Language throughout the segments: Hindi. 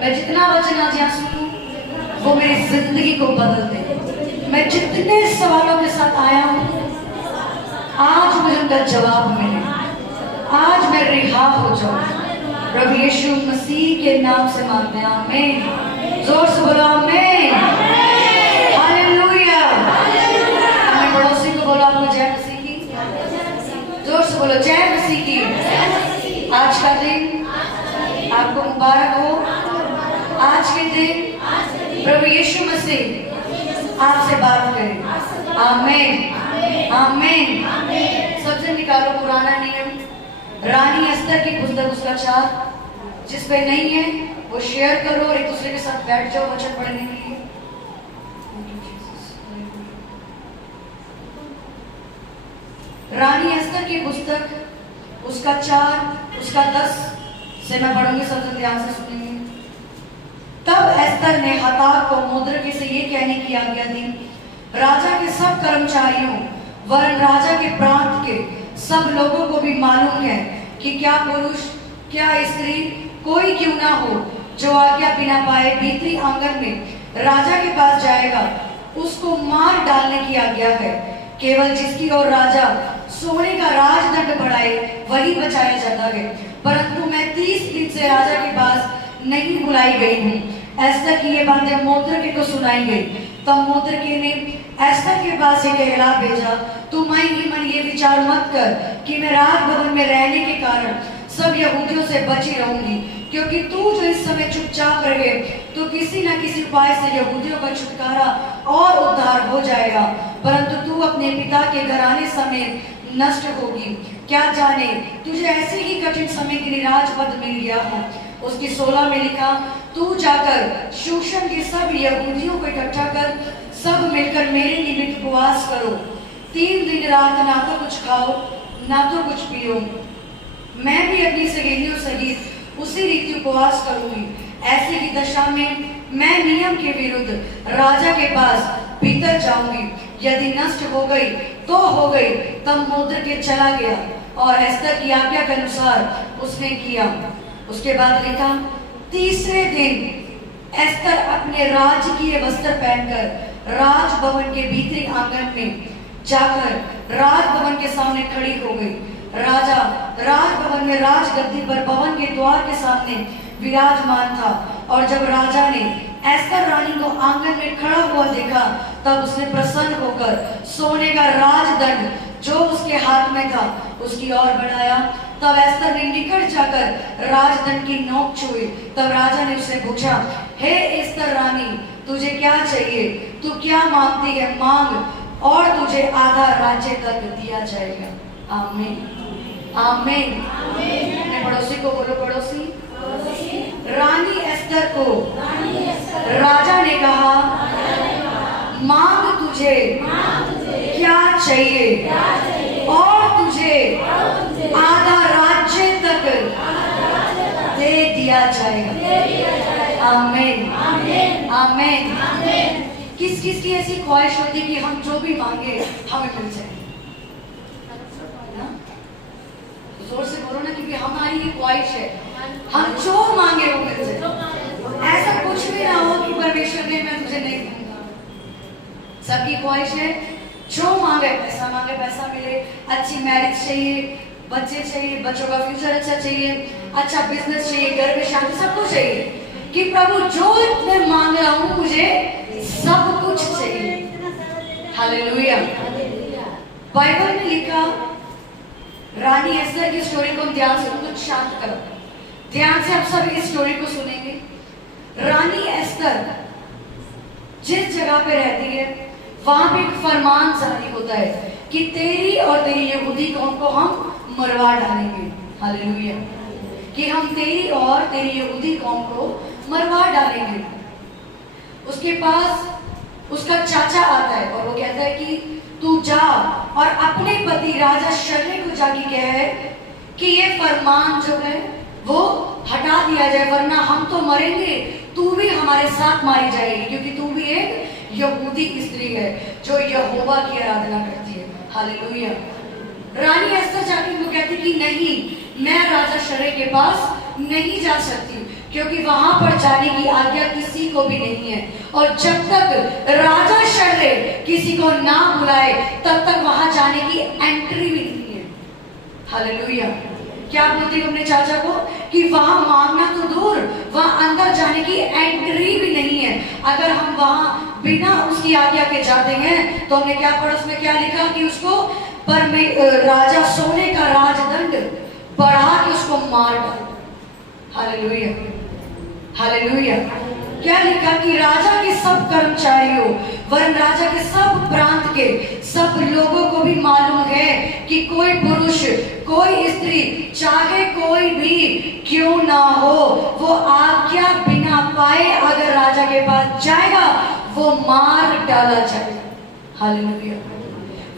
मैं जितना वचन आज यहाँ सुनूं वो मेरी जिंदगी को बदल दे। मैं जितने सवालों के साथ आया हूँ आज मुझे उनका जवाब मिले, आज मैं रिहा हो जाऊं। प्रभु यीशु मसीह के नाम से मांगते हैं, आमीन। जोर से बोलो आमीन, हालेलुया। अपने पड़ोसी को बोलो आपको जय मसीह की, जोर से बोलो जय मसीह की। आज का दिन आपको मुबारक हो। आज के दिन प्रभु यीशु मसीह आपसे बात करें, आमीन आमीन। सबसे निकालो पुराना नियम, रानी एस्तर की पुस्तक उसका 4, जिस पे नहीं है वो शेयर करो और एक दूसरे के साथ बैठ जाओ वचन पढ़ने के लिए। रानी एस्तर की पुस्तक उसका 4 उसका 10 से मैं पढ़ूंगी, सबसे ध्यान से सुनेंगे। तब एस्तर ने हताक को मुद्रके से ये कहने की आज्ञा दी, राजा के सब कर्मचारियों वरन राजा के प्रांत के सब लोगों को भी मालूम है कि क्या पुरुष क्या स्त्री कोई क्यों ना हो जो आज्ञा बिना पाए भीतरी आंगन में राजा के पास जाएगा, उसको मार डालने की आज्ञा है। केवल जिसकी ओर राजा सोने का राजदंड बढ़ाए वही बचाया जाता है। परंतु मैं 30 दिन से राजा के पास नहीं बुलाई गई हूँ। एस्तर की ये बातें मोद्रके को सुनाई गई। तब मोद्रके ने एस्तर के पास एक कहला भेजा, तू मन ही मन ये विचार मत कर कि मैं राजभवन में रहने के कारण सब यहूदियों से बची रहूंगी, क्योंकि तू जो इस समय चुपचाप रहे तो किसी न किसी उपाय से यहूदियों का छुटकारा और उद्धार हो जाएगा, परंतु तू अपने पिता के घराने समेत नष्ट होगी। क्या जाने तुझे ऐसे ही कठिन समय के लिए राजपद मिल गया हो। उसकी 16 में लिखा, तू जाकर शूशन के सब यहूदियों को इकट्ठा कर, सब मिलकर मेरे निमित्त उपवास करो। 3 दिन रात ना तो कुछ खाओ ना तो कुछ पियो। मैं भी अपनी सहेलियों सहित उसी रीति उपवास करूंगी। ऐसी ही दशा में मैं नियम के विरुद्ध राजा के पास भीतर जाऊंगी। यदि नष्ट हो गई तो हो गई। तब मोद्रके चला गया और एस्तर की आज्ञा के अनुसार उसने किया। उसके बाद लिखा, 3रे दिन एस्तर अपने राजकीय वस्त्र पहनकर राजभवन के भीतरी आंगन में जाकर राजभवन के सामने खड़ी हो गई। राजा राजभवन में राजगद्दी पर भवन के द्वार के सामने विराजमान था, और जब राजा ने एस्तर रानी को आंगन में खड़ा हुआ देखा तब उसने प्रसन्न होकर सोने का राजदंड जो उसके हाथ में था उसकी ओर बढ़ाया। तब एस्तर ने निकट जाकर राजदंड की नोक छुई। तब राजा ने उससे पूछा, हे एस्तर रानी, तुझे क्या चाहिए? तू क्या मांगती है? मांग और तुझे आधा राज्य तक दिया जाएगा। आमीन आमीन। अपने पड़ोसी को बोलो, पड़ोसी। रानी एस्तर को राजा ने कहा, मांग तुझे क्या चाहिए और तुझे आधा राज्य तक दे दिया जाएगा। आमीन आमीन। किस किस की ऐसी ख्वाहिश होती कि हम जो भी मांगे हमें मिल जाए? जोर से बोलो ना, क्योंकि हमारी ये ख्वाहिश है, हम जो मांगे वो मिल जाए। ऐसा कुछ भी ना हो कि परमेश्वर ने मैं तुझे नहीं दूंगा। सबकी ख्वाहिश है जो मांगे पैसा मिले, अच्छी मैरिज चाहिए, बच्चे चाहिए, बच्चों का फ्यूचर अच्छा चाहिए, अच्छा बिजनेस चाहिए, घर में शांति, सब कुछ चाहिए। कि प्रभु जो मैं मांग रहा हूँ मुझे सब कुछ चाहिए। हालेलुया। बाइबल में लिखा, रानी एस्तर की स्टोरी को ध्यान से कुछ शांत करो, ध्यान से आप सब इस स्टोरी को सुनेंगे। रानी एस्तर जिस जगह पे रहती है वहां पे एक फरमान जारी होता है कि तेरी और तेरी यहूदी कौम को हम मरवा डालेंगे। हालेलुया। कि हम तेरी और तेरी यहूदी कौम को मरवा डालेंगे। उसके पास उसका चाचा आता है और वो कहता है कि तू जा और अपने पति राजा शल्य को जाके कहे कि ये फरमान जो है वो हटा दिया जाए, वरना हम तो मरेंगे, तू भी हमारे साथ मारी जाएगी, क्योंकि तू भी एक यहूदी स्त्री है जो यहोवा की आराधना करती है। हालेलुया। रानी एस्तर जाके वो कहती कि नहीं, मैं राजा शल्य के पास नहीं जा सकती, क्योंकि वहां पर जाने की आज्ञा किसी को भी नहीं है। और जब तक राजा शर्रे किसी को ना बुलाए तब तक वहां जाने की एंट्री भी नहीं है। हालेलुया। क्या बोलते अपने चाचा को कि वहां मांगना तो दूर, वहां अंदर जाने की एंट्री भी नहीं है। अगर हम वहां बिना उसकी आज्ञा के जाते हैं तो हमने क्या पढ़ा, उसमें क्या लिखा कि उसको पर राजा सोने का राजदंड बढ़ा के उसको मार डाला। Hallelujah, hallelujah. क्या लिखा कि राजा के सब कर्मचारियों वरन राजा के सब प्रांत के सब लोगों को भी मालूम है कि कोई पुरुष कोई स्त्री चाहे कोई भी क्यों ना हो, वो आज्ञा बिना पाए अगर राजा के पास जाएगा वो मार डाला जाएगा। हालेलुया।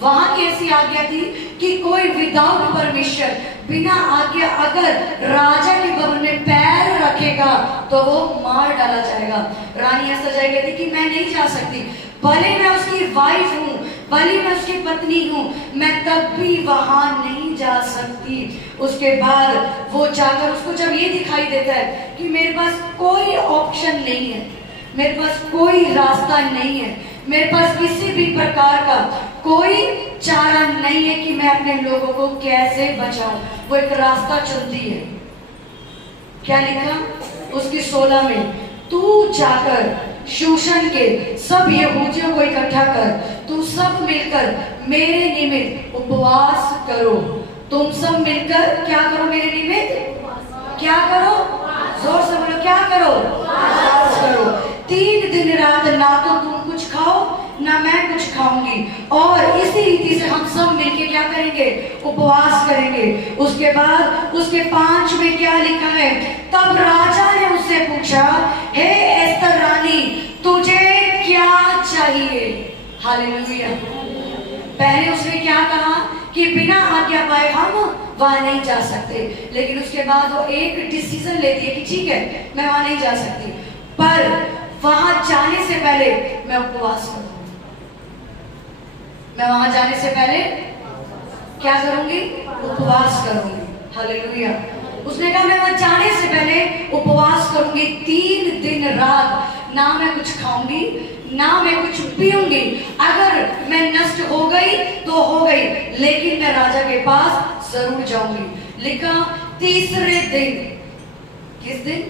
वहां की ऐसी आज्ञा थी कि कोई विदाउट परमिशन बिना आज्ञा अगर राजा के भवन में पैर रखेगा तो वो मार डाला जाएगा। रानी एस्तर कहती कि मैं नहीं जा सकती, भले मैं उसकी वाइफ हूँ, भले मैं उसकी पत्नी हूँ, मैं तब भी वहां नहीं जा सकती। उसके बाद वो जाकर उसको जब ये दिखाई देता है कि मेरे पास कोई ऑप्शन नहीं है, मेरे पास कोई रास्ता नहीं है, मेरे पास किसी भी प्रकार का कोई चारा नहीं है कि मैं अपने लोगों को कैसे बचाऊं, वो एक रास्ता चुनती है। क्या लिखा उसकी 16 में, तू जाकर शूशन के सब यहूदियों को इकट्ठा कर, तू सब मिलकर मेरे निमित्त उपवास करो। तुम सब मिलकर क्या करो मेरे निमित्त, क्या करो, जोर से बोलो, क्या करो, उपवास करो। 3 दिन रात ना तो तुम कुछ खाओ ना मैं कुछ खाऊंगी, और इसी रीति से हम सब मिलके क्या करेंगे, उपवास करेंगे। उसके बाद उसके 5 में क्या लिखा है, तब राजा ने उससे पूछा, हे एस्तर रानी तुझे क्या चाहिए। हालेलुया। पहले उसने क्या कहा कि बिना आज्ञा पाए हम वहां नहीं जा सकते, लेकिन उसके बाद वो एक डिसीजन लेती है कि ठीक है मैं वहां नहीं जा सकती, पर वहां जाने से पहले मैं उपवास करूंगी। मैं वहां जाने से पहले क्या करूंगी, उपवास करूंगी। हालेलुया। उसने कहा मैं वहां जाने से पहले उपवास करूंगी, 3 दिन रात ना मैं कुछ खाऊंगी ना मैं कुछ पीऊंगी। अगर मैं नष्ट हो गई तो हो गई, लेकिन मैं राजा के पास जरूर जाऊंगी। लिखा तीसरे दिन, किस दिन,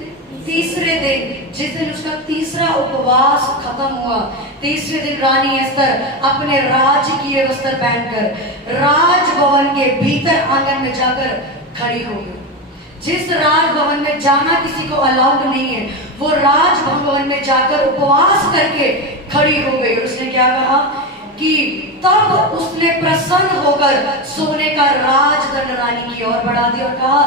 तीसरे दिन, जिस दिन उसका तीसरा उपवास खत्म हुआ, तीसरे दिन रानी एस्तर अपने राजकीय वस्त्र पहनकर राजभवन के भीतर आंगन में जाकर खड़ी हो गई। जिस राजभवन में जाना किसी को अलाउड नहीं है, वो राजभवन में जाकर उपवास करके खड़ी हो गई। उसने क्या कहा कि तब उसने प्रसन्न होकर सोने का राजदंड रानी की ओर बढ़ा दिया और कहा,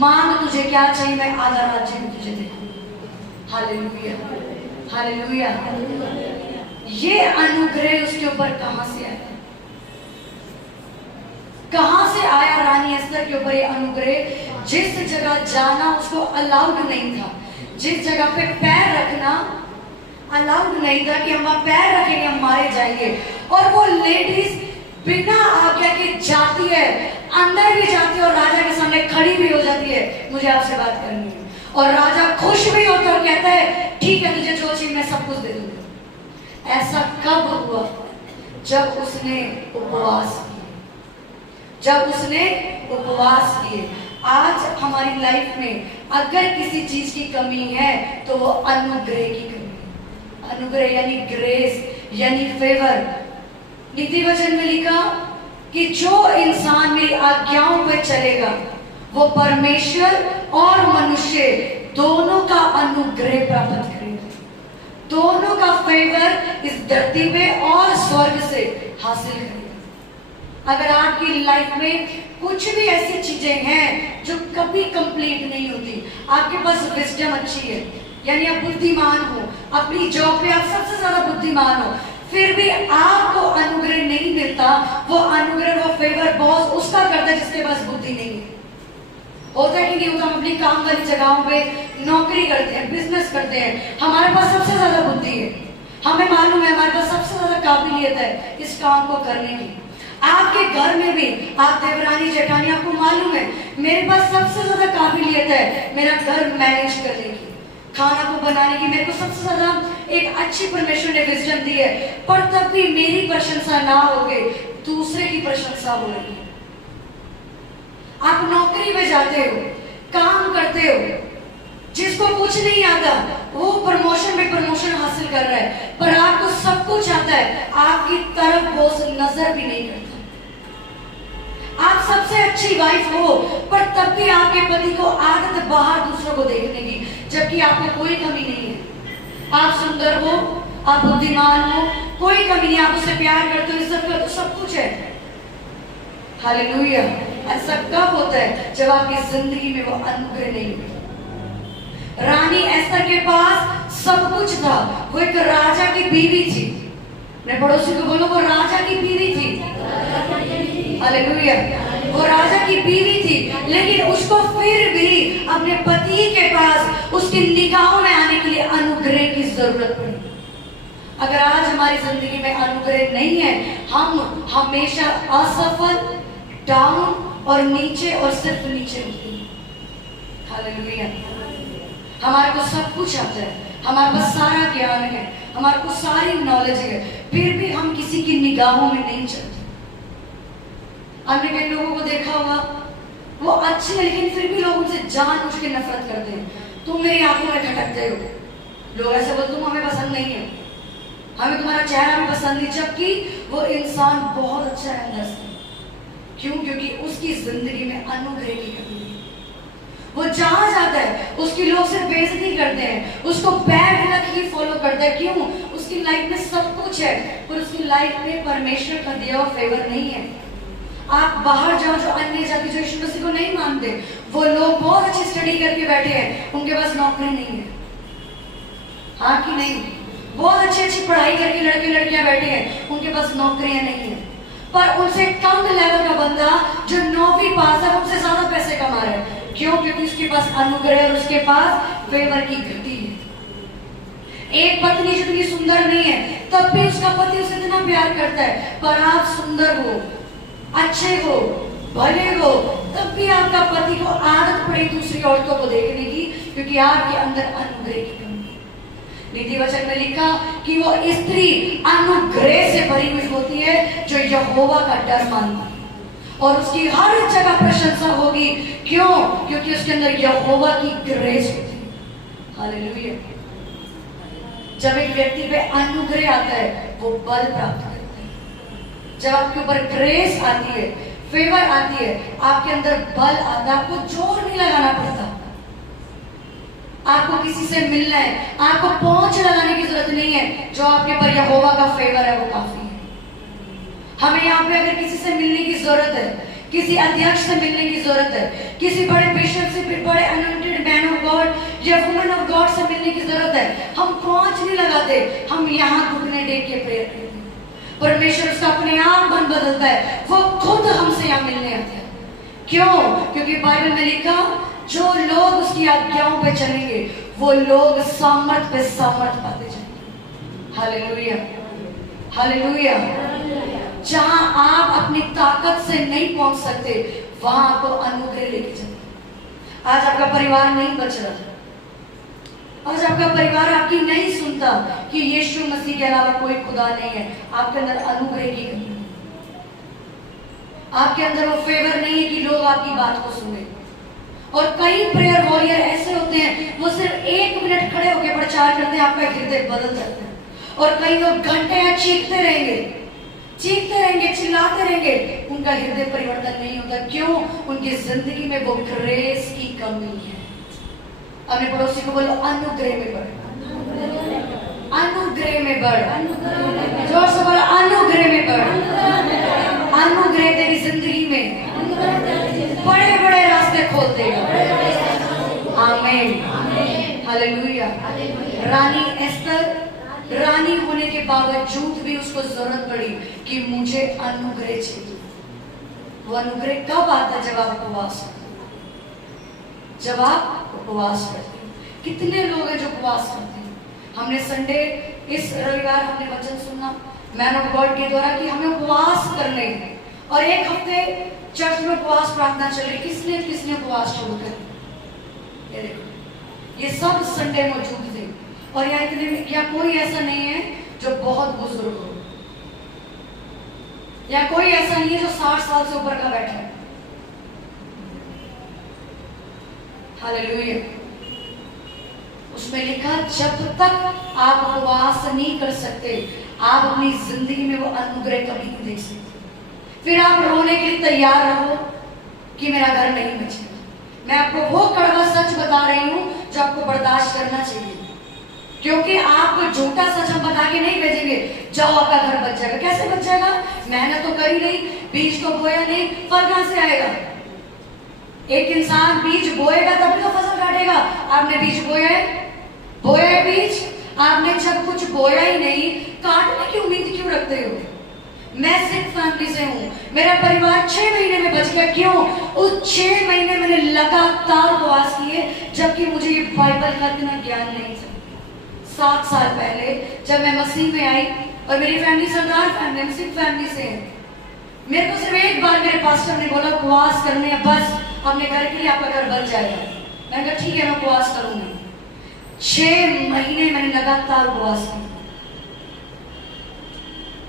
मांग तुझे क्या चाहिए, मैं आधा राज्य में तुझे दे दूंगा। Hallelujah, hallelujah. ये अनुग्रह उसके ऊपर कहां से आया, कहां से आया रानी एस्तर के ऊपर ये अनुग्रह? जिस जगह जाना उसको अलाउड नहीं था, जिस जगह पे पैर रखना अलाउड नहीं था कि हम वहां पैर रखेंगे हम मारे जाएंगे, और वो लेडीज बिना आज्ञा के जाती है, अंदर भी जाती है और राजा के सामने खड़ी भी हो जाती है, मुझे आपसे बात करनी है। और राजा खुश भी होता है और कहता है ठीक है तुझे जो चाहिए मैं सब कुछ दे दूंगा। ऐसा कब हुआ? जब उसने उपवास किए, जब उसने उपवास किए। आज हमारी लाइफ में अगर किसी चीज की कमी है तो वो अनुग्रह की कमी है। अनुग्रह यानी ग्रेस यानी फेवर। नीति वचन में लिखा कि जो इंसान मेरी आज्ञाओं पर चलेगा वो परमेश्वर और मनुष्य दोनों का अनुग्रह प्राप्त करेगा, दोनों का फेवर इस धरती पे और स्वर्ग से हासिल करेगा। अगर आपकी लाइफ में कुछ भी ऐसी चीजें हैं जो कभी कंप्लीट नहीं होती, आपके पास विजडम अच्छी है, यानी आप बुद्धिमान हो, अपनी जॉब पे आप सबसे ज्यादा बुद्धिमान हो, फिर भी आपको अनुग्रह नहीं मिलता, वो अनुग्रह वो फेवर बॉस उसका करता है जिसके पास बुद्धि नहीं है। होता है कि नहीं होता? हम अपनी काम वाली जगहों पे नौकरी करते हैं, बिजनेस करते हैं, हमारे पास सबसे ज्यादा बुद्धि है, हमें मालूम है हमारे पास सबसे ज्यादा काबिलियत है इस काम को करने की। आपके घर में भी आप देवरानी जेठानी, आपको मालूम है मेरे पास सबसे ज्यादा काबिलियत है मेरा घर मैनेज करने की, खाना को बनाने की, मेरे को सबसे ज्यादा एक अच्छी परमेश्वर ने विजडम दी है, पर तब भी मेरी प्रशंसा ना होगे, दूसरे की प्रशंसा हो रही है। आप नौकरी में जाते हो, काम करते हो, जिसको कुछ नहीं आता वो प्रमोशन में प्रमोशन हासिल कर रहा है, पर आपको सब कुछ आता है, आपकी तरफ बॉस नजर भी नहीं करता। आप सबसे अच्छी वाइफ हो, पर तब भी आपके पति को आदत बाहर दूसरों को देखने की, जबकि आपको कोई कमी नहीं है। आप सुंदर हो, आप बुद्धिमान हो, कोई कमी नहीं, आप उससे प्यार करते हो, इज्जत करते हो, सब कुछ है। हालेलुया। ऐसा कब होता है? जब आपकी जिंदगी में वो अनुग्रह नहीं हुई। रानी एस्तर के पास सब कुछ था, वो एक राजा की बीवी थी। अपने पड़ोसी को बोलो, वो राजा की बीवी थी। हालेलुया। वो राजा की बीवी थी, लेकिन उसको फिर भी अपने पति के पास उसकी निगाहों में आने के लिए अनुग्रह की जरूरत पड़ी। अगर आज हमारी जिंदगी में अनुग्रह नहीं है, हम हमेशा असफल, डाउन और नीचे और सिर्फ नीचे होते हैं। हालेलुया। हमारे को सब कुछ आता है, हमारे पास सारा ज्ञान है, हमारे को सारी नॉलेज है, फिर भी हम किसी की निगाहों में नहीं चलते। आपने कई लोगों को देखा होगा, वो अच्छे हैं लेकिन फिर भी लोग उनसे जानबूझ के नफरत करते हैं। तुम मेरी आंखों में खटकते हो, लोग ऐसे बोलते, तुम हमें पसंद नहीं है, हमें तुम्हारा चेहरा भी पसंद नहीं, जबकि वो इंसान बहुत अच्छा है अंदर से। क्यों? क्योंकि उसकी जिंदगी में अनुग्रह की कमी है। वो जहां जाता है उसकी लोग सिर्फ बेइज्जती करते हैं, उसको बैड लक ही फॉलो करता है। क्यों? उसकी लाइफ में सब कुछ है, पर उसकी लाइफ में परमेश्वर का दिया हुआ फेवर नहीं है। आप बाहर जाओ, जो अन्य जाति, जो यीशु मसीह को नहीं मानते, वो लोग बहुत अच्छी स्टडी करके बैठे हैं, उनके पास नौकरी नहीं है। हाँ कि नहीं? बहुत अच्छी अच्छी पढ़ाई करके लड़के लड़कियां बैठे हैं, उनके पास नौकरियां नहीं है। पर उनसे कम लेवल का बंदा जो 9वीं पास है, उनसे ज्यादा पैसे कमा रहा है। क्यों? क्योंकि उसके पास अनुग्रह और उसके पास फेवर की घटी है। एक पत्नी जितनी सुंदर नहीं है, तब भी उसका पति उसे इतना प्यार करता है, पर आप सुंदर हो, अच्छे हो, भले हो, तब भी आपका पति को आदत पड़ी दूसरी औरतों को देखने की, क्योंकि आपके अंदर अनुग्रह की कमी है। नीति वचन में लिखा कि वो स्त्री अनुग्रह से भरी हुई होती है, जो यहोवा का डर मानती है, और उसकी हर जगह प्रशंसा होगी। क्यों? क्योंकि उसके अंदर यहोवा की ग्रेस होती है। हालेलुया। जब एक व्यक्ति पे अनुग्रह आता है, वो बल प्राप्त करता है। जब आपके ऊपर ग्रेस आती है, फेवर आती है, आपके अंदर बल आता है, आपको जोर नहीं लगाना पड़ता। आपको किसी से मिलना है, आपको पहुंच लगाने की जरूरत नहीं है, जो आपके ऊपर यहोवा का फेवर है वो काफी है। हमें यहाँ पे अगर किसी से मिलने की जरूरत है, किसी अध्यक्ष से मिलने की जरूरत है, किसी बड़े बिशप से, बड़े अनॉइंटेड मैन ऑफ गॉड या वुमेन ऑफ गॉड से मिलने की जरूरत है, हम पहुंच नहीं लगाते, हम यहाँ घुटने टेक के प्रेयर करते हैं। परमेश्वर उसका अपने आप मन बदलता है, वो खुद हमसे यहाँ मिलने आते हैं। क्यों? क्योंकि बाइबल में लिखा, जो लोग उसकी आज्ञाओं पे चलेंगे, वो लोग सामर्थ पे सामर्थ पाते जाएंगे। हालेलुया। हालेलुया। जहां आप अपनी ताकत से नहीं पहुंच सकते, वहां आपको अनुग्रह लेके चलते। आज आपका परिवार नहीं बच रहा, आज आपका परिवार आपकी नहीं सुनता कि यीशु मसीह के अलावा कोई खुदा नहीं है, आपके अंदर अनुग्रह की कमी है। आपके अंदर वो फेवर नहीं है कि लोग आपकी बात को सुने। और कई प्रेयर वॉरियर ऐसे होते हैं, वो सिर्फ 1 मिनट खड़े होकर प्रचार करते हैं, आपका हृदय बदल जाता है। और कई लोग घंटे चीखते रहेंगे, चिल्लाते रहेंगे, उनका हृदय परिवर्तन नहीं होता। क्यों? उनकी जिंदगी में वो ग्रेस की कमी है। अपने पड़ोसी को बोलो, अनुग्रह में बढ़, अनुग्रह में बढ़, जोर से बोलो, अनुग्रह में बढ़। अनुग्रह तेरी जिंदगी में बड़े बड़े रास्ते खोल देगा। आमीन। हालेलुया। रानी एस्तर रानी होने के बावजूद भी उसको जरूरत पड़ी कि मुझे अनुग्रह चाहिए। वो अनुग्रह कब आता है? जब आप उपवास करते, जब आप उपवास करते हैं। कितने लोग हैं जो उपवास करते हैं? हमने संडे, इस रविवार हमने वचन सुना मैन ऑफ गॉड के द्वारा कि हमें उपवास करने हैं, और 1 हफ्ते चर्च में उपवास प्रार्थना चल रही। किसने उपवास शुरू कर? ये सब संडे मौजूद थे। और यहाँ इतने में क्या कोई ऐसा नहीं है जो बहुत बुजुर्ग हो, या कोई ऐसा नहीं है जो 60 साल से ऊपर का बैठा है। हालेलुया। उसमें लिखा जब तक आप उपवास नहीं कर सकते, आप अपनी जिंदगी में वो अनुग्रह कभी नहीं देख सकते। फिर आप रोने के लिए तैयार रहो कि मेरा घर नहीं बचेगा। मैं आपको वो कड़वा सच बता रही हूं जो आपको बर्दाश्त करना चाहिए, क्योंकि आप झूठा सच हम बता के नहीं भेजेंगे जाओ आपका घर बच जाएगा। कैसे बच जाएगा? मेहनत तो करी नहीं, बीज तो बोया नहीं, फल कहां से आएगा? एक इंसान बीज बोएगा तभी तो फसल काटेगा। आपने बीज बोया है बीज, आपने जब कुछ बोया ही नहीं, काटने की उम्मीद क्यों रखते हो? मैं सिख फैमिली से हूँ, मेरा परिवार 6 महीने में बच गया। क्यों? उस 6 महीने मैंने लगातार उपवास किए, जबकि मुझे ये बाइबल का इतना ज्ञान नहीं था। 7 साल पहले जब मैं मसीह में आई, और मेरी फैमिली सरदार फैमिली, सिख फैमिली से है, मेरे को सिर्फ एक बार मेरे पास्टर ने बोला उपवास करने हैं, बस अपने घर के लिए आपका घर बच जाएगा। मैंने कहा ठीक है मैं उपवास करूंगी। 6 महीने मैंने लगातार उपवास किया।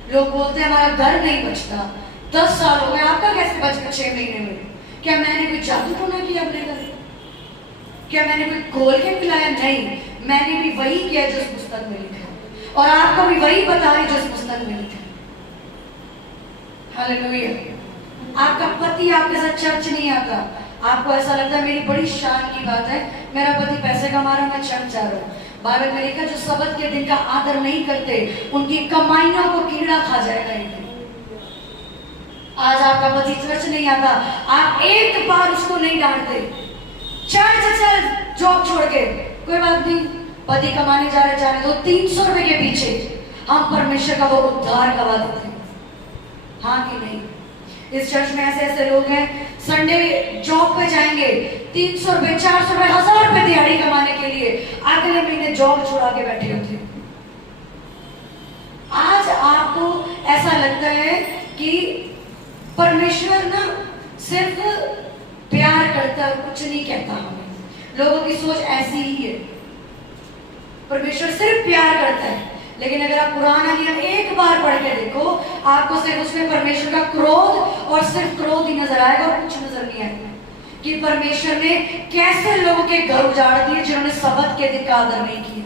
लोग बोलते हैं हमारा घर नहीं बचता, 10 साल हो गए, आपका कैसे बच गया 6 महीने में? क्या मैंने कोई जादू टोना किया अपने घर? क्या मैंने कोई खोल के पिलाया? नहीं, मैंने भी वही किया जो इस पुस्तक में लिखा है, और आपको भी वही बता रही जो इस पुस्तक में लिखा है। हालेलुया। आपका पति आपके साथ चर्च नहीं आता, आपको ऐसा लगता है मेरी बड़ी शान की बात है, मेरा पति पैसे कमा रहा, मैं चर्च जा रहा हूँ। बाइबल में लिखा जो सबत के दिन का आदर नहीं करते उनकी कमाइयों को कीड़ा खा जाएगा। आज आपका पति चर्च नहीं आता, आप एक बार उसको नहीं डांटते, चल जॉब छोड़ के, कोई बात नहीं, पति कमाने जा रहे तो 300 रुपए के पीछे हम परमेश्वर का वो उद्धार करवा देते हैं। हाँ कि नहीं? इस चर्च में ऐसे ऐसे लोग हैं, संडे जॉब पे जाएंगे, 300 रुपए 400 रुपए 1000 रुपए दिहाड़ी कमाने के लिए अगले महीने जॉब छुड़ा के बैठे होते हैं। आज आपको ऐसा लगता है कि परमेश्वर ना सिर्फ प्यार करता है, कुछ नहीं कहता हमें। लोगों की सोच ऐसी ही है, परमेश्वर सिर्फ प्यार करता है। लेकिन अगर आप पुराना नियम एक बार पढ़ के देखो, आपको सिर्फ उसमें परमेश्वर का क्रोध और सिर्फ क्रोध ही नजर आएगा और कुछ नजर नहीं आएगा कि परमेश्वर ने कैसे लोगों के घर उजाड़ दिए जिन्होंने सबत के दिन का आदर नहीं किया।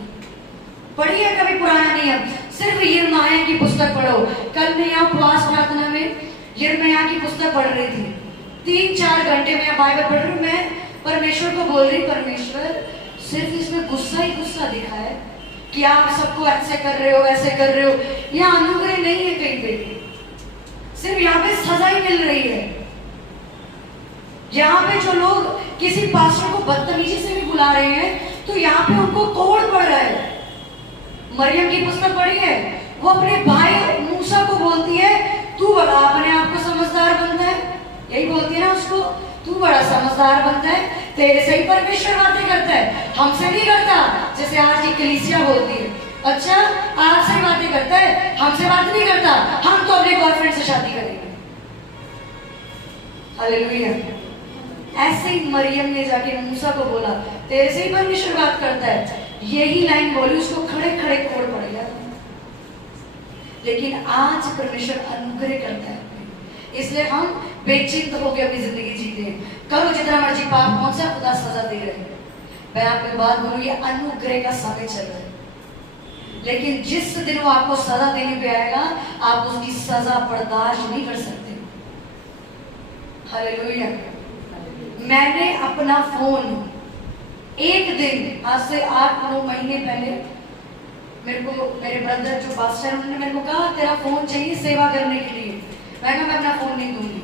पढ़िए कभी पुराना नियम, सिर्फ यिर्मयाह की पुस्तक पढ़ो। कल मैं यहाँ उपवास प्रार्थना में यिर्मयाह की पुस्तक पढ़ रही थी, 3-4 घंटे में बाइबल पढ़ रही हूँ। मैं परमेश्वर को बोल रही, परमेश्वर सिर्फ इसमें गुस्सा ही गुस्सा दिखा है कि आप सबको ऐसे कर रहे हो, ऐसे कर रहे हो, यहाँ अनुग्रह नहीं है कहीं पे, सिर्फ यहाँ पे सजा ही मिल रही है। यहाँ पे जो लोग किसी पास्टर को बदतमीजी से भी बुला रहे हैं तो यहाँ पे उनको कोड़ पड़ रहा है। मरियम की पुस्तक पढ़ी है, वो अपने भाई मूसा को बोलती है तू बड़ा अपने आप को समझदार बनता है, यही बोलती है ना उसको, तू बड़ा समझदार बनता है, तेरे से ही परमेश्वर बातें करता है, हमसे नहीं करता। जैसे आज की कलीसिया बोलती है, अच्छा आपसे ही बातें करता है, हमसे बात नहीं करता, हम तो अपने बॉयफ्रेंड से शादी करेंगे। हालेलुया। ऐसे ही मरियम ने जाके मूसा को बोला तेरे से ही परमेश्वर बात करता है, यही लाइन बोली, उसको खड़े खड़े कोड़ पड़ गया। लेकिन आज परमेश्वर अनुग्रह करता है, इसलिए हम बेचिंत होकर अपनी जिंदगी जीते हैं। करो जितना मर्जी पाप, कौन सा खुदा सजा दे रहे हैं। मैं आपके बात बोलूं, ये अनुग्रह का समय चल रहा है, लेकिन जिस दिन वो आपको सजा देने पे आएगा आप उसकी सजा बर्दाश्त नहीं कर सकते। हालेलुया। मैंने अपना फोन एक दिन, आज से 8-9 महीने पहले, मेरे को मेरे ब्रदर जो पास्टर है उन्होंने मेरे को कहा तेरा फोन चाहिए सेवा करने के लिए। मैं कहा मैं अपना फोन नहीं दूंगी,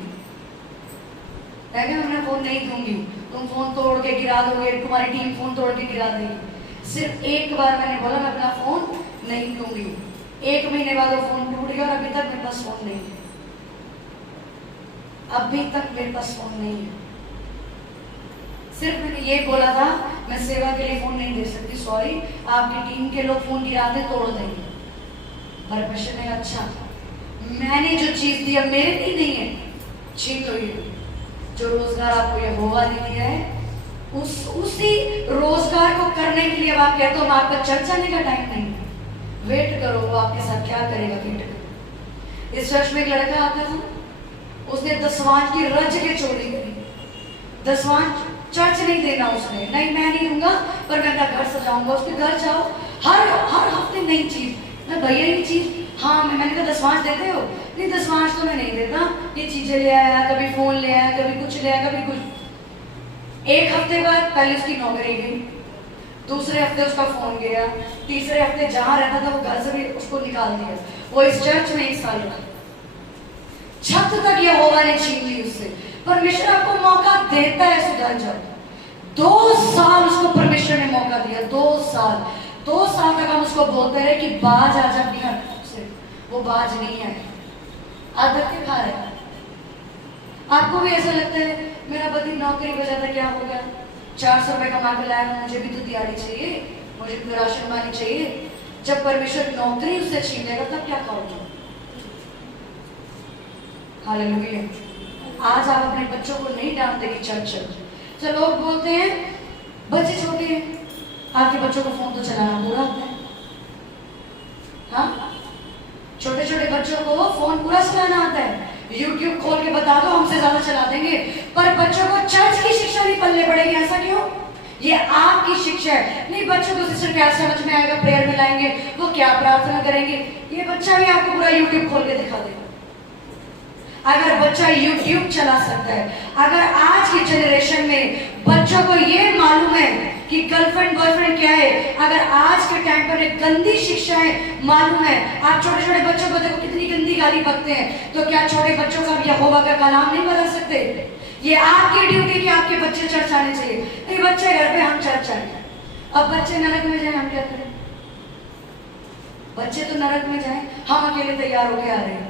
मैं अपना फोन नहीं दूंगी, तुम फोन तोड़ के गिरा दोगे, तुम्हारी टीम फोन तोड़ के गिरा देगी। सिर्फ एक बार मैंने बोला मैं अपना फोन नहीं दूंगी, 1 महीने बाद वो फोन टूट गया और अभी तक मेरे पास फोन नहीं है, अभी तक मेरे पास फोन नहीं है। सिर्फ मैंने ये बोला था मैं सेवा के लिए फोन नहीं दे सकती, सॉरी, आपकी टीम के लोग फोन गिराते तोड़ देंगे। परमेश्वर ने अच्छा, मैंने जो चीज दी अब मेरे लिए नहीं है, छीन लो ये। जो रोजगार आपको यहोवा ने दिया है उसी रोजगार को करने के लिए अब आप कहते हो आपका चर्च आने का टाइम नहीं है, वेट करो, वो आपके साथ क्या करेगा, वेट करो। इस चर्च में एक लड़का आता था, उसने दसवांज की रज के चोरी करी। दसवांज चर्च नहीं देना उसने, नहीं मैं नहीं दूंगा, पर मैं अपना घर सजाऊंगा। उसके घर जाओ, हर हफ्ते नई चीज, मैं भैया ये चीज, हाँ मैंने कहा दसवांज देते हो? नहीं दसवांज तो मैं नहीं देता, ये चीजें ले आया, कभी फोन ले आया, कभी कुछ ले आया, कभी कुछ। एक हफ्ते बाद पहले उसकी नौकरी गई, दूसरे हफ्ते उसका फोन गया, तीसरे हफ्ते जहां रहता था वो घर से भी उसको निकाल दिया। वो इस चर्च में 1 साल रहा, छत तक यहोवा ने छीन ली उससे। परमेश्वर आपको मौका देता है, सुधर जाओ। 2 साल उसको परमेश्वर ने मौका दिया, 2 साल तक हम उसको बोलते रहे कि बाज आ जा अपनी हरकतों से, वो बाज नहीं आए। आप धक्के खा रहे हैं। आपको भी ऐसा लगता है मेरा पति नौकरी पे जाता, क्या हो गया, 400 रुपए कमा के लाया, मुझे भी तो दिहाड़ी चाहिए, मुझे भी राशन पानी चाहिए। जब परमेश्वर नौकरी उससे छीन लेगा तब क्या कहोगे? हालेलुया। आज आप अपने बच्चों को नहीं डांटते कि चर्च तो लोग बोलते हैं बच्चे छोटे हैं, आपके बच्चों को फोन तो चलाना पूरा आता है। हाँ, छोटे छोटे बच्चों को फोन पूरा चलाना आता है, यूट्यूब खोल के बता दो हमसे ज्यादा चला देंगे, पर बच्चों को चर्च की शिक्षा नहीं पल्ले पड़ेगी। ऐसा क्यों? ये आपकी शिक्षा है। नहीं, बच्चों को सिस्टर क्या समझ में आएगा, प्रेयर में लाएंगे, वो क्या प्रार्थना करेंगे, ये बच्चा भी आपको पूरा यूट्यूब खोल के दिखा देगा। अगर बच्चा यूट्यूब चला सकता है, अगर आज की जनरेशन में बच्चों को ये मालूम है कि गर्लफ्रेंड बॉयफ्रेंड क्या है, अगर आज के टाइम पर एक गंदी शिक्षाएं मालूम है, आप छोटे छोटे बच्चों को देखो कितनी गंदी गाली बकते हैं, तो क्या छोटे बच्चों का यहोवा का कलाम नहीं बता सकते? ये आपकी ड्यूटी कि आपके बच्चे चर्च आने चाहिए। नहीं, बच्चे घर पे, हम चर्च आए। अब बच्चे नरक में जाए, हम क्या करें? बच्चे तो नरक में जाए, हम अकेले तैयार होके आ रहे हैं।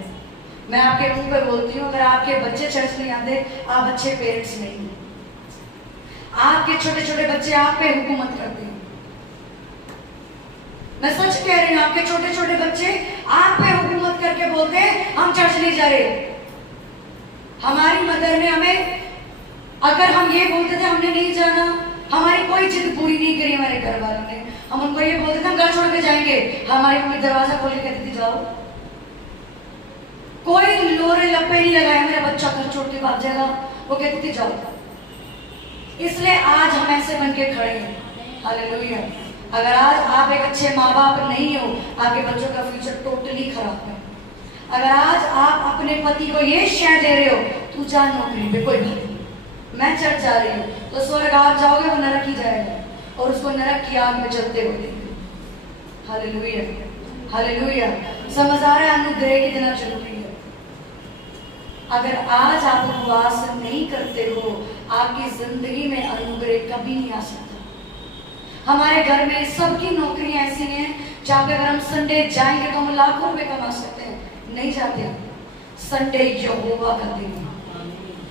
मैं आपके मुंह पे बोलती हूँ, अगर आपके बच्चे चर्च नहीं आते, आप अच्छे पेरेंट्स नहीं हैं। आपके छोटे छोटे बच्चे आप पे हुकूमत करते हैं। मैं सच कह रही हूँ, आपके छोटे छोटे बच्चे आप पे हुकूमत करके बोलते हैं हम चर्च नहीं जा रहे। हमारी मदर ने हमें, अगर हम ये बोलते थे हमने नहीं जाना, हमारी कोई जिद पूरी नहीं करी हमारे घर वालों ने, हम उनको ये बोलते थे हम घर छोड़ के जाएंगे, हमारी मम्मी दरवाजा खोल के कहती थी जाओ। कोई लोरे लपे नहीं लगाया मेरा बच्चा घर छोड़ के भाग जाएगा, वो कहती थी जाओ। इसलिए आज हम ऐसे बन के खड़े हैं। हालेलुया। अगर आज आप एक अच्छे माँ बाप नहीं हो, आपके बच्चों का फ्यूचर टोटली खराब है। अगर आज आप अपने पति को ये शय दे रहे हो, तू जा नौकरी पे, कोई बात नहीं, मैं चर्च जा रही हूँ, तो स्वर्ग आप जाओगे, वो नरक ही जाएगा और उसको नरक की आग में चलते हुए देखेंगे। Hallelujah, hallelujah. समझ आ रहा है अनुग्रह कितना जरूरी है? अगर आज आप उपवास नहीं करते हो, आपकी जिंदगी में अनुग्रह कभी नहीं आ सकता। हमारे घर में सबकी नौकरियां ऐसी हैं जहाँ पे अगर हम संडे जाएंगे तो हम लाखों रुपए कमा सकते हैं, नहीं जाते। संडे यहोवा का दिन है,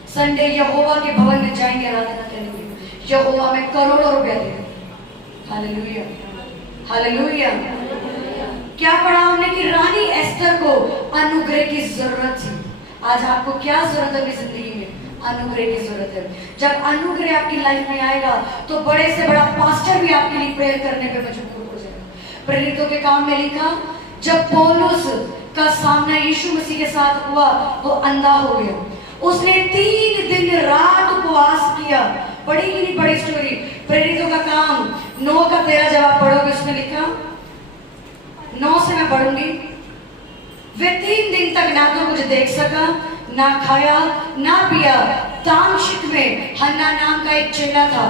संडे यहोवा के भवन में जाएंगे, आराधना करेंगे, यहोवा में करोड़ों रुपया देंगे। Hallelujah, hallelujah. क्या पढ़ा हमने कि रानी एस्तर को अनुग्रह की जरूरत थी। आज आपको क्या जरूरत है अपनी जिंदगी में? अनुग्रह की जरूरत है। जब अनुग्रह आपकी लाइफ में आएगा तो बड़े से बड़ा पास्टर भी आपके लिए प्रेयर करने पे मजबूर हो जाएगा। प्रेरितों के काम में लिखा, जब पौलुस का सामना यीशु मसीह के साथ हुआ, वो अंधा हो गया। उसने 3 दिन रात उपवास किया। पढ़ी कि नहीं पढ़ी स्टोरी? प्रेरितों का काम 9 का 13 जब आप पढ़ोगे उसमें लिखा, 9 से मैं पढ़ूंगी। वे 3 दिन तक ना तो कुछ देख सका, ना खाया, ना पिया। तामशिक में हन्ना नाम का एक चेला था,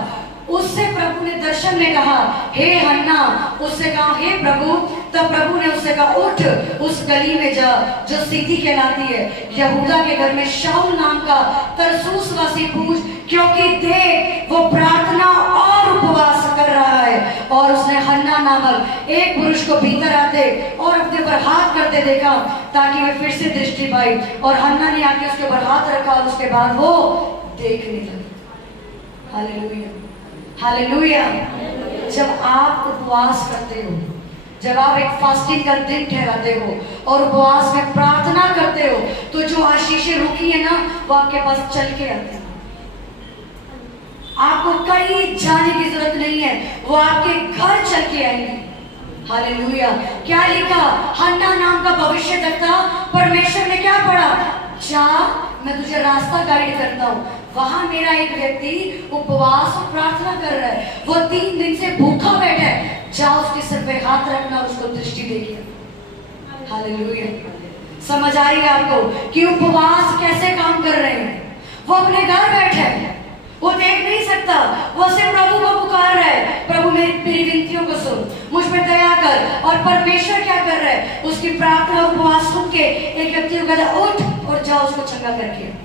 उससे प्रभु ने दर्शन में कहा, हे हन्ना। उससे कहा, हे प्रभु। तब प्रभु ने उससे कहा, उठ, उस गली में जा जो सीधी कहलाती है, यहूदा के घर में शाऊल नाम का तरसूस वासी पूछ, क्योंकि देख वो प्रार्थना और उपवास कर रहा है। और उसने हन्ना नामक एक पुरुष को भीतर आते और अपने पर हाथ करते देखा, ताकि वे फिर से दृष्टि पाई। और हन्ना ने आके उसके ऊपर हाथ रखा और उसके बाद वो देखने लगी। Hallelujah, hallelujah. जब आप उपवास करते हो, जब आप एक फास्टिंग का दिन ठहराते हो और उपवास में प्रार्थना करते हो, तो जो आशीषें रुकी है ना, वो आपके पास चल के आती है। आपको कहीं जाने की जरूरत नहीं है, वो आपके घर चल के आएंगे। हालेलुया। क्या लिखा? हन्ना नाम का भविष्यद्वक्ता, परमेश्वर ने क्या पढ़ा? जा, मैं तुझे रास्ता गाइड करता हूँ। वहां मेरा एक व्यक्ति उपवास और प्रार्थना कर रहा है, वो 3 दिन से भूखा बैठा है। जा, उसके सिर पे हाथ रखना और उसको दृष्टि देगी। हालेलुया। समझ आ रही है आपको कि उपवास कैसे काम कर रहे हैं? वो अपने घर बैठे हैं, वो देख नहीं सकता, वो सिर्फ प्रभु को पुकार रहा है, प्रभु मेरी विनतियों को सुन, मुझ पर दया कर। और परमेश्वर क्या कर रहा है? उसकी प्रार्थना और उपवास सुन के एक व्यक्ति को कहता है, उठ और जाओ उसको चंगा करके।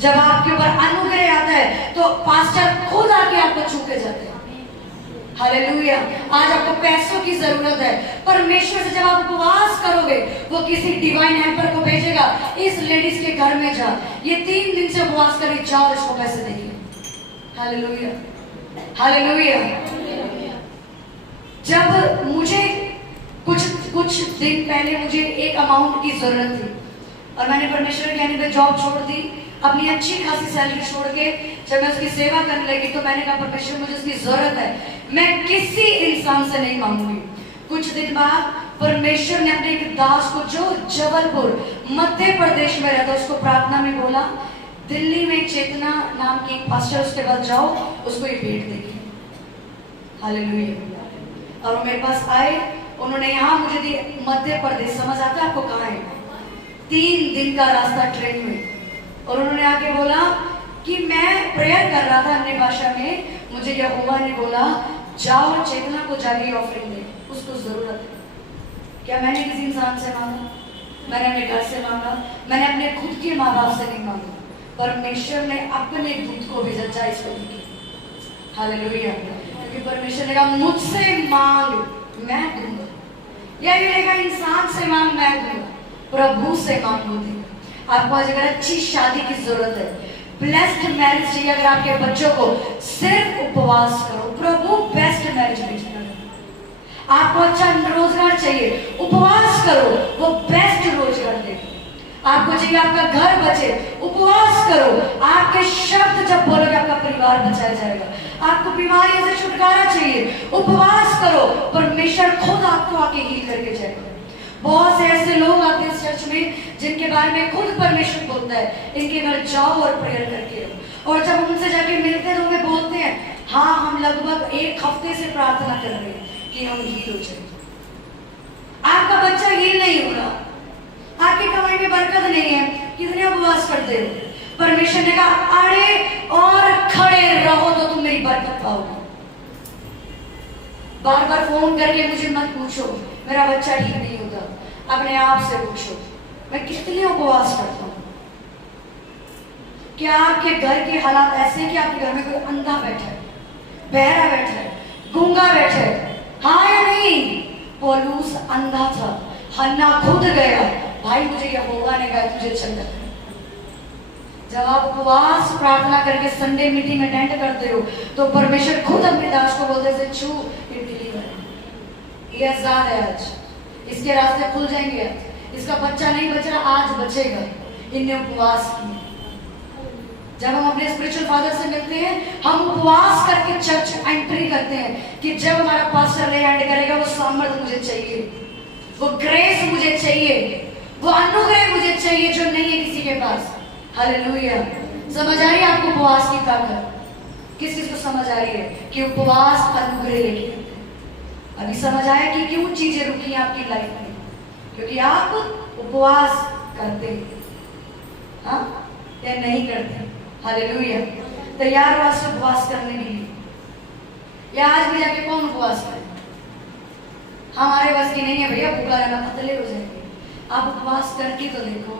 जब आपके ऊपर अनुग्रह आता है तो पास्टर खुद आके आपको छू के जाते हैं। हालेलुया। आज आपको पैसों की जरूरत है, परमेश्वर से जब आप उपवास करोगे, वो किसी डिवाइन हेल्पर को भेजेगा, इस लेडीज के घर में जा, ये 3 दिन से उपवास करे, जाओ इसको पैसे देंगे। Hallelujah, hallelujah. जब मुझे कुछ दिन पहले मुझे एक अमाउंट की जरूरत थी और मैंने परमेश्वर के कहने पे जॉब छोड़ दी, अपनी अच्छी खासी सैलरी छोड़ के जब मैं उसकी सेवा करने लगी तो मैंने कहा, परमेश्वर मुझे उसकी जरूरत है, मैं किसी इंसान से नहीं मांगूंगी। कुछ दिन बाद परमेश्वर ने अपने एक दास को, जो जबलपुर मध्य प्रदेश में रहता, उसको प्रार्थना में बोला, दिल्ली में चेतना नाम की पास्टर, उसके बाद जाओ, उसको ये भेंट देगी। हालेलुया। और वो मेरे पास आए, उन्होंने यहाँ मुझे दी, मध्य प्रदेश, समझ आता है आपको कहाँ है? 3 दिन का रास्ता ट्रेन में। और उन्होंने आके बोला कि मैं प्रेयर कर रहा था अन्य भाषा में, मुझे यहोवा ने बोला जाओ चेतना को जाके ऑफरिंग दे, उसको जरूरत है। क्या मैंने किसी इंसान से मांगा? मैंने अपने घर से मांगा, मैंने अपने खुद के माँ बाप से नहीं मांगा, परमेश्वर ने अपने दूत को भेजा, जा इसको लेके। हालेलुया। क्योंकि परमेश्वर ने कहा, मुझसे मांग मैं दूंगा, या ये लेगा इंसान से मांग मैं दूंगा, प्रभु से मांग वो देगा। आपको आज अगर अच्छी शादी की जरूरत है, ब्लेस्ड मैरिज चाहिए, अगर आपके बच्चों को, सिर्फ उपवास करो, प्रभु बेस्ट मैरिज भेजेगा। आपको अच्छा रोजगार चाहिए, उपवास करो, वो बेस्ट रोजगार देगा। आपको चाहिए आपका घर बचे, उपवास करो, आपके शब्द जब बोलोगे आपका परिवार बचाया जाएगा। आपको बीमारियों से छुटकारा चाहिए, उपवास करो, परमेश्वर खुद आपको आके हील करके जाएगा। बहुत से ऐसे लोग आते हैं चर्च में जिनके बारे में खुद परमेश्वर बोलता है, इनके घर जाओ और प्रेयर करके आओ। और जब उनसे जाके मिलते हैं तो वे बोलते हैं, हाँ हम लगभग 1 हफ्ते से प्रार्थना कर रहे हैं कि हम हील हो जाए। आपका बच्चा हील नहीं हो रहा, आपकी कमाई में बरकत नहीं है, कितने उपवास करते हो? परमेश्वर ने कहा, अड़े और खड़े रहो तो तुम मेरी बरकत पाओगे। बार बार फोन करके मुझे मत पूछो मेरा बच्चा ठीक नहीं होता, अपने आप से पूछो मैं कितने उपवास करता हूं। क्या आपके घर के हालात ऐसे हैं कि आपके घर में कोई अंधा बैठा है, बहरा बैठा है, गूंगा बैठा है? हाँ या नहीं? पौलुस अंधा था, हन्ना खुद गया, भाई मुझे यहोवा ने कहा तुझे चंगा कर। जब आप उपवास प्रार्थना करके संडे मीटिंग अटेंड करते हो तो परमेश्वर खुद अपने दास को बोलते हैं, छू ये डिलीवर है, ये आजाद है, आज इसके रास्ते खुल जाएंगे, आज इसका बच्चा नहीं बच रहा, आज बचेगा, इनने उपवास किया। जब हम अपने स्पिरिचुअल फादर से मिलते हैं, हम उपवास करके चर्च एंट्री करते हैं कि जब हमारा पास्टर ले हैंड करेगा, वो सामर्थ मुझे चाहिए, वो ग्रेस मुझे चाहिए, वो अनुग्रह मुझे चाहिए जो नहीं है किसी के पास। हालेलुया। समझ आ रही है आपको उपवास की ताकत? किस किस को समझ आ रही है कि उपवास अनुग्रह लेके आते हैं? अभी समझ आया कि क्यों चीजें रुकी हैं आपकी लाइफ में? क्योंकि आप उपवास करते हैं, हाँ या नहीं करते? हालेलुया। तैयार हो आज उपवास करने के लिए? या आज भी जाके कौन उपवास करे? हमारे बस की नहीं है भैया, भूखा रहना, पतले हो जाएंगे। आप उपवास करके तो देखो,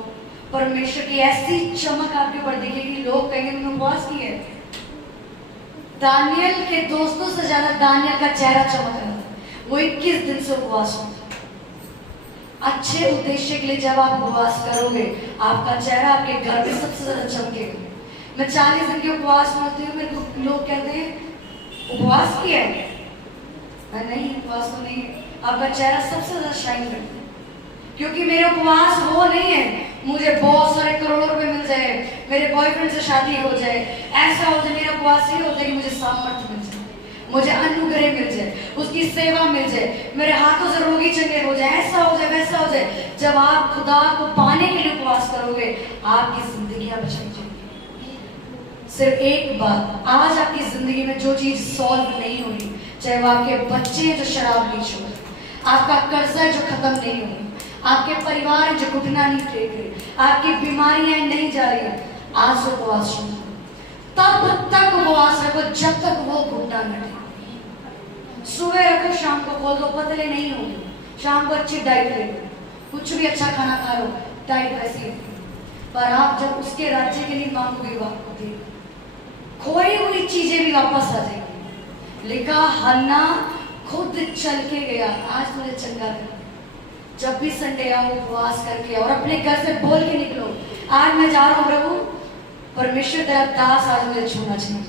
परमेश्वर की ऐसी चमक आपके ऊपर दिखेगी, लोग कहेंगे तुमने उपवास किया है। दानियल के दोस्तों से ज्यादा दानियल का चेहरा चमक रहा था, वो 21 दिन से उपवास हो। अच्छे उद्देश्य के लिए जब आप उपवास करोगे, आपका चेहरा आपके घर में सबसे ज्यादा चमकेगा। मैं 40 दिन के उपवास में होती हूँ, मेरे को लोग कहते हैं उपवास किया है? मैं नहीं, उपवास तो नहीं है। आपका चेहरा सबसे ज्यादा शाइन करता है। क्योंकि मेरे उपवास वो नहीं है मुझे बहुत सारे करोड़ों रुपए मिल जाए, मेरे बॉयफ्रेंड से शादी हो जाए, ऐसा हो जाए। मेरा उपवास ये होता है कि मुझे सामर्थ्य मिल जाए, मुझे अनुग्रह मिल जाए, उसकी सेवा मिल जाए, मेरे हाथों से रोगी चंगे हो जाए, ऐसा हो जाए, वैसा हो जाए। जब आप खुदा को पाने के लिए उपवास करोगे, आपकी जिंदगियां बचाई जाएंगी। सिर्फ एक बात, आज आपकी जिंदगी में जो चीज सॉल्व नहीं हो रही, चाहे वो आपके बच्चे जो शराब नहीं छोड़, आपका कर्जा जो खत्म नहीं हो, आपके परिवार जो घुटना नहीं टेक रहे, आपकी बीमारियां नहीं जा रही, आज से उपवास शुरू करो। तब तक उपवास रखो जब तक वो घुटना न टेके। सुबह रखो, शाम को खोल दो, पतले नहीं होंगे। शाम को अच्छी डाइट ले लो, कुछ भी अच्छा खाना खा लो, डाइट वैसी होगी। पर आप जब उसके राज्य के लिए मांगोगे, वो आपको देगा। खोई हुई चीजें भी वापस आ जाएंगी। लिखा, हन्ना खुद चल के गया, आज मुझे चंगा कर। जब भी संडे आओ, उपवास करके और अपने घर से बोल के निकलो, आज मैं जा रहा हूँ प्रभु, परमेश्वर तेरा दास आज मुझे छूना चाहिए।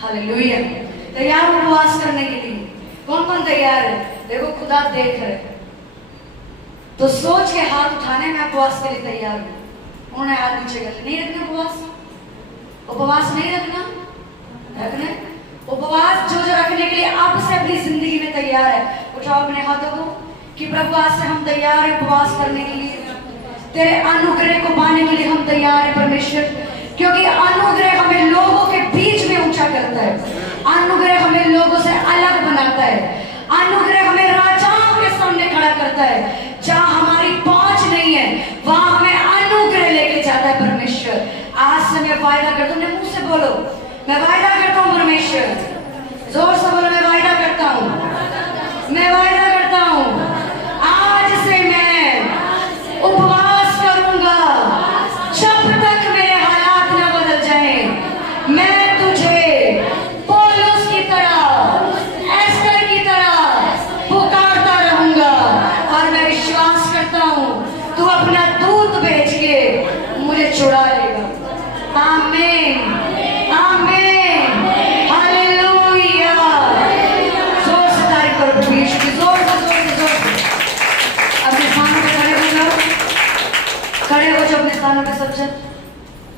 हालेलुया। तैयार उपवास करने के लिए? कौन कौन तैयार है? देखो खुदा देख रहे, तो सोच के हाथ उठाने में उपवास के लिए तैयार हूँ। उन्होंने हाथ नीचे कर, नहीं रखना उपवास, उपवास नहीं रखना, रखना उपवास जो जो रखने के लिए अब से अपनी जिंदगी में तैयार है, उठाओ अपने हाथों को कि प्रभु आज से हम तैयार हैं उपवास करने के लिए, तेरे अनुग्रह को पाने के लिए हम तैयार हैं परमेश्वर। क्योंकि अनुग्रह हमें लोगों के बीच में ऊंचा करता है, अनुग्रह हमें लोगों से अलग बनाता है, अनुग्रह हमें राजाओं के सामने खड़ा करता है। जहां हमारी पहुंच नहीं है, वहां हमें अनुग्रह लेके जाता है परमेश्वर। आज से मैं वायदा करता हूँ, मुंह से बोलो, मैं वायदा करता हूँ परमेश्वर, जोर से बोलो, मैं वायदा करता हूँ, मैं वायदा करता हूँ, आज से मैं उपवास करूंगा जब तक मेरे हालात न बदल जाए। मैं तुझे पौलुस की तरह, एस्तर की तरह पुकारता रहूंगा और मैं विश्वास करता हूँ तू अपना दूत भेज के मुझे छुड़ा लेगा। आमीन, आमीन, हालेलुया। जोर से तारीफ करो प्रभु यीशु की, जोर से, जोर से, जोर से। अपने स्थानों पे खड़े हो जाओ, खड़े हो जाओ अपने स्थानों पे सब जन।